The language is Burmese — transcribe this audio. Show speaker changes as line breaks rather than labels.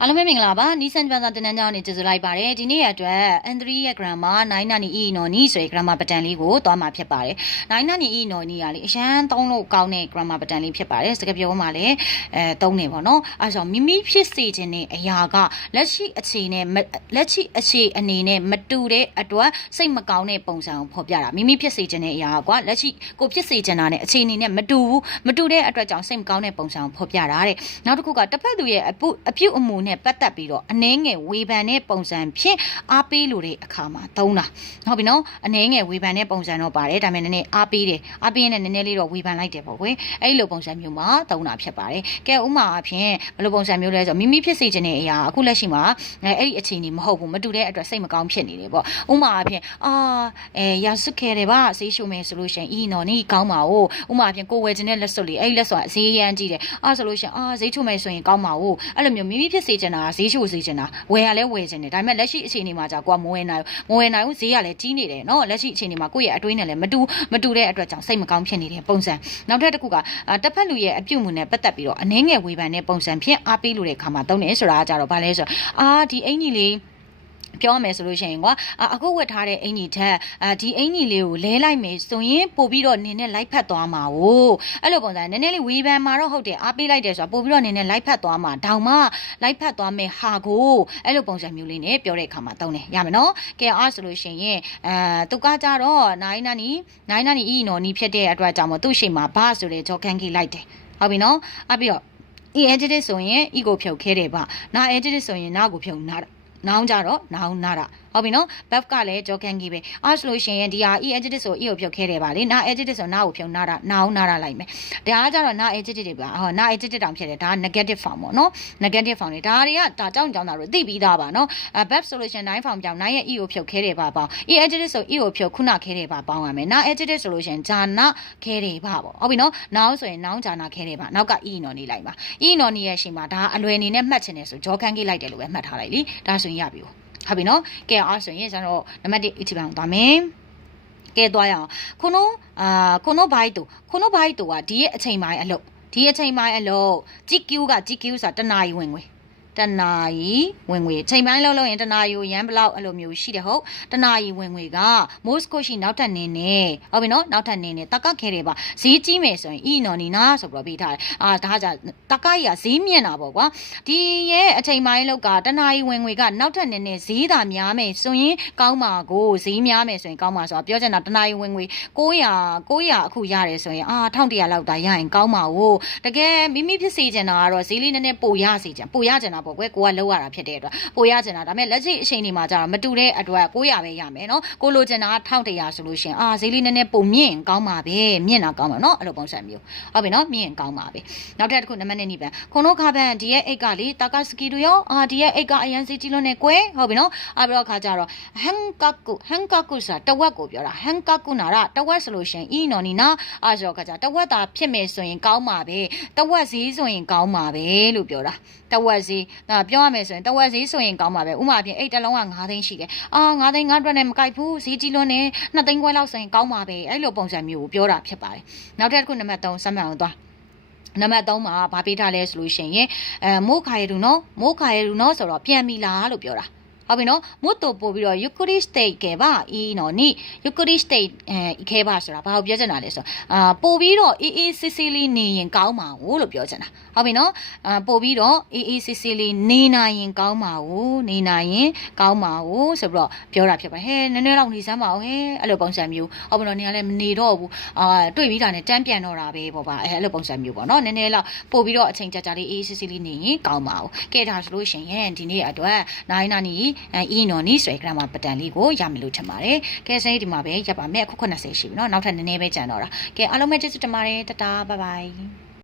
အားလုံးပဲမင်္ဂလာပါနီးစံပန်သာတင်နန်းကြောင်းနေကျေးဇူးလိုက်ပါတယ်ဒီနေ့ရအတွက် N3 ရဲ့ grammar 9နာနီ e နော်နီဆိုရင် grammar ပတန်လေးကိုသွားမှာဖြစ်ပါတယ်9နာနီ e နော်နီကလေအရန်သုံးလို့ကောင်းတဲ့ grammar ပတန်လေးဖြစ်ပါတယ်စကားပြောမှာလည်းအဲသုံးနေပေါ့နော်အဲဆိုမိမိဖြစ်စေခြင်းနဲ့အရာကလက်ရှိအခြေနဲ့မလက်ရှိအခြေအနေနဲ့မတူတဲ့အတွက်စိတ်မကောင်းတဲ့ပုံစံကိုဖော်ပြတာမိမိဖြစ်စေခြင်းတဲ့အရာကွာလက်ရှိကိုဖြစ်စေခြင်းတာနဲ့အခြေအနေနဲ့မတူဘူးမတူတဲ့အတွက်ကြောင့်စိတ်မကောင်းတဲ့ပုံစံကိုဖော်ပြတာတဲ့နောက်တစ်ခုကတစ်ဖက်သူရဲ့အပုအပြုတ်အမူနဲ့ပတ်သက်ပြီးတော့အနှဲငယ်ဝေဖန်တဲ့ပုံစံဖြင့်အားပေးလို့တဲ့အခါမှာသုံးတာဟုတ်ပြီနော်အနှဲငယ်ဝေဖန်တဲ့ပုံစံတော့ပါတယ်ဒါပေမဲ့နည်းနည်းအားပေးတယ်အားပေးရင်လည်းနည်းနည်းလေးတော့ဝေဖန်လိုက်တယ်ပေါ့ကွယ်အဲ့လိုပုံစံမျိုးမှာသုံးတာဖြစ်ပါတယ်ကဲဥမာအဖြစ်ဘယ်လိုပုံစံမျိုးလဲဆိုတော့မိမိဖြစ်စေခြင်းတဲ့အရာအခုလက်ရှိမှာအဲအဲ့ဒီအခြေအနေမဟုတ်ဘူးမတူတဲ့အတွက်စိတ်မကောင်းဖြစ်နေတယ်ပေါ့ဥမာအဖြစ်အာအဲရာစုခဲတယ်ပါဈေးရှုံမယ်ဆိုလို့ရှိရင်ဤနော်နီကောင်းပါဦးဥမာအဖြစ်ကိုဝယ်ခြင်းတဲ့လက်စွပ်လေးအဲ့ဒီလက်စွပ်ကဈေးရမ်းကြည့်တယ်အာဆိုလို့ရှိရင်အာဈေးချုံမယ်ဆိုရင်ကောင်းပါဦးအဲ့လိုမျိုးမိမိဖြစ်စေခြင်းတာဈေးရှို့စေခြင်းတာဝယ်ရလဲဝယ်ခြင်းတယ်ဒါပေမဲ့လက်ရှိအခြေအနေမှာကြာကိုကမဝယ်နိုင်ဘူးမဝယ်နိုင်ဘူးဈေးကလည်းကြီးနေတယ်နော်လက်ရှိအခြေအနေမှာကိုယ့်ရဲ့အတွင်းနဲ့လည်းမတူမတူတဲ့အတွက်ကြောင့်စိတ်မကောင်းဖြစ်နေတဲ့ပုံစံနောက်ထပ်တစ်ခုကအာတစ်ဖက်လူရဲ့အပြုတ်မှုနဲ့ပတ်သက်ပြီးတော့အနှဲငယ်ဝေဖန်တဲ့ပုံစံဖြင့်အားပေးလို့တဲ့ခါမှာတုံးတယ်ဆိုတာကကြတော့ဗာလဲဆိုတော့အာဒီအင်ကြီးလေး ပြောရမယ်ဆိုလို့ရှိရင်ကွာအခုဝတ်ထားတဲ့အင်ကြီးထက်အာဒီအင်ကြီးလေးကိုလဲလိုက်မယ်ဆိုရင်ပို့ပြီးတော့နင်းနဲ့လိုက်ဖက်သွားမှာ ਉ အဲ့လိုပုံစံနည်းနည်းလေးဝေဖန်မှာတော့ဟုတ်တယ်အားပေးလိုက်တယ်ဆိုတာပို့ပြီးတော့နင်းနဲ့လိုက်ဖက်သွားမှာတောင်မှလိုက်ဖက်သွားမယ်ဟာကိုအဲ့လိုပုံစံမျိုးလေးနဲ့ပြောတဲ့အခါမှာတုံးတယ်ရမယ်နော်ကဲအားဆိုလို့ရှိရင်အဲသူကကြတော့နိုင်နာနီနိုင်နာနီအီနော်နီဖြစ်တဲ့အတွက်ကြောင့်မသူ့ရှိမှာဘာဆိုတဲ့ဂျော်ကန်ကီလိုက်တယ်ဟုတ်ပြီနော်အပြီးတော့ e edit ဆိုရင် e ကိုဖြုတ်ခဲတယ်ဗျနာ edit ဆိုရင်နာကိုဖြုတ်နာတာ နောင်းကြတော့နောင်းနာတာ ဟုတ်ပြီနော် buff ကလည်း jogan ကြီးပဲအားဆိုလို့ရှိရင်ဒီဟာ e edit ဆို e ကိုဖြုတ်ခဲတယ်ပါလေနာ edit ဆိုနာကိုဖြုတ်နာတာနောင်းနာတာလိုက်မယ်ဒါကကြတော့နာ edit တွေပါဟောနာ edit တောင်ဖြစ်တယ်ဒါ negative form ပေါ့နော် negative form တွေဒါတွေကဒါကြောင့်ကြောင့်တာတို့သိပြီးသားပါနော်အဲ buff ဆိုလို့ရှိရင်9 form ကြောင့်9ရဲ့ e ကိုဖြုတ်ခဲတယ်ပါပေါင်း e edit ဆို e ကိုဖြုတ်ခုနခဲတယ်ပါပေါင်းရမယ်နာ edit ဆိုလို့ရှိရင်ဂျာနာခဲတယ်ပါပေါ့ဟုတ်ပြီနော်နောင်းဆိုရင်နောင်းဂျာနာခဲတယ်ပါနောက်က e နော်နေလိုက်ပါ e နော်နေရဲ့ရှင်မှာဒါအလွယ်အနေနဲ့မှတ်ချင်တယ်ဆို jogan ကြီးလိုက်တယ်လို့ပဲမှတ်ထားလိုက်လीဒါဆိုရင်ရပြီ ဟုတ်ပြီနော်ကဲအားဆိုရင်ကျွန်တော်နံပါတ်1一番သွားမယ်ကဲသွားရအောင်ခုနအာခုနဘိုက်တူခုနဘိုက်တူကဒီရဲ့အချိန်ပိုင်းအလုပ်ဒီအချိန်ပိုင်းအလုပ် GQ က GQ ဆိုတာတနာရီဝင်ငွေ တနာရီဝင်ငွေချိန်ပိုင်းလောက်လောက်ရင်တနာရီကိုရမ်းဘလောက်အဲ့လိုမျိုးရှိတယ်ဟုတ်တနာရီဝင်ငွေကမိုးစကိုရှိနောက်ထပ်နင်းနေဟုတ်ပြီနော်နောက်ထပ်နင်းနေတကခဲတယ်ပါဈေးကြီးမယ်ဆိုရင်ဤနော်နီနာဆိုပြီးတော့ပေးထားတယ်အာဒါကြတကကြီးကဈေးမြင့်တာပေါ့ကွာဒီရဲ့အချိန်ပိုင်းလောက်ကတနာရီဝင်ငွေကနောက်ထပ်နင်းနေဈေးသာများမယ်ဆိုရင်ကောင်းပါကိုဈေးများမယ်ဆိုရင်ကောင်းပါဆိုတာပြောချင်တာတနာရီဝင်ငွေ900 900အခုရတယ်ဆိုရင်အာ1100လောက်သာရရင်ကောင်းပါကိုတကယ်မိမိဖြစ်စေချင်တာကတော့ဈေးလေးနည်းနည်းပိုရစေချင်ပိုရချင်တာပေါ့ကွယ်ကိုကလောက်ရတာဖြစ်တဲ့အတွက်ပိုရချင်တာဒါပေမဲ့လက်ရှိအချိန်ဒီမှာကျတော့မတူတဲ့အတွက်900ပဲရမယ်နော်ကိုလိုချင်တာ1100ဆိုလို့ရှိရင်အာဈေးလေးနည်းနည်းပိုမြင့်ကောင်းပါပဲမြင့်တာကောင်းပါနော်အဲ့လိုပုံစံမျိုးဟုတ်ပြီနော်မြင့်ကောင်းပါပဲနောက်ထပ်တစ်ခုနံပါတ်2နိဗ္ဗာန်ခုနခါပန်ဒီရဲ့အိတ်ကလေတာကစကီတို့ရောအာဒီရဲ့အိတ်ကအရန်စီကြီးလုံးနဲ့ကွယ်ဟုတ်ပြီနော်အဲ့ပြီးတော့ခါကျတော့ဟန်ကကုဟန်ကကုဆိုတာတဝက်ကိုပြောတာဟန်ကကုနာရတဝက်ဆိုလို့ရှိရင်ဤနော်နီနာအာဆိုတော့ခါကျတဝက်သာဖြစ်မယ်ဆိုရင်ကောင်းပါပဲတဝက်ဈေးဆိုရင်ကောင်းပါပဲလို့ပြောတာတဝက်ဈေးဒါပြောရမယ်ဆိုရင်တဝက်ဈေးဆိုရင်ကောင်းပါပဲဥမာပြင်အိတ်တစ်လုံးက9သိန်းရှိတယ်အာ9သိန်း9အတွက်နဲ့မကိုက်ဘူးဈေးကြီးလွန်းနေ2သိန်းခွဲလောက်ဆိုရင်ကောင်းပါပဲအဲ့လိုပုံစံမျိုးကိုပြောတာဖြစ်ပါတယ်နောက်ထပ်တစ်ခုနံပါတ်3စမ်းမအောင်သွားနံပါတ်3မှာဗာပေးထားလဲဆိုလို့ရှိရင်အဲမိုးခါရတူနော်မိုးခါရတူနော်ဆိုတော့ပြန်ပြီလားလို့ပြောတာ ဟုတ်ပြီနော်မွတ်တိုပို့ပြီးတော့ Euclid state ကပါအီးနော်နိ Euclid state အဲခဲပါဆိုတာဘာကိုပြောချင်တာလဲဆိုအာပို့ပြီးတော့အေးအေးစစ်စစ်လေးနေရင်ကောင်းပါဘူးလို့ပြောချင်တာဟုတ်ပြီနော်အာပို့ပြီးတော့အေးအေးစစ်စစ်လေးနေနိုင်ရင်ကောင်းပါဘူးနေနိုင်ရင်ကောင်းပါဘူးဆိုပြီးတော့ပြောတာဖြစ်ပါဟဲနည်းနည်းတော့နေစမ်းပါဦးဟဲအဲ့လိုပုံစံမျိုးဟုတ်ပြီနော်နေရာလည်းမနေတော့ဘူးအာတွေ့ပြီးတာနဲ့တန်းပြန်တော့တာပဲပေါ့ပါအဲအဲ့လိုပုံစံမျိုးပေါ့နော်နည်းနည်းတော့ပို့ပြီးတော့အချိန်ကြာကြာလေးအေးစစ်စစ်လေးနေရင်ကောင်းပါဘူးကဲဒါဆိုလို့ရှိရင်ဒီနေ့အတွက်နိုင်နာနီအဲအီနော်နီဆိုရယ် grammar ပတန်လေးကိုရမယ်လို့ထင်ပါတယ်ကဲစိဒီမှာပဲရပ်ပါမယ်အခု90ရှိပြီเนาะနောက်ထပ်နည်းနည်းပဲကြံတော့တာကဲအားလုံးပဲကျေးဇူးတင်ပါတယ်တတားဘိုင်ဘိုင်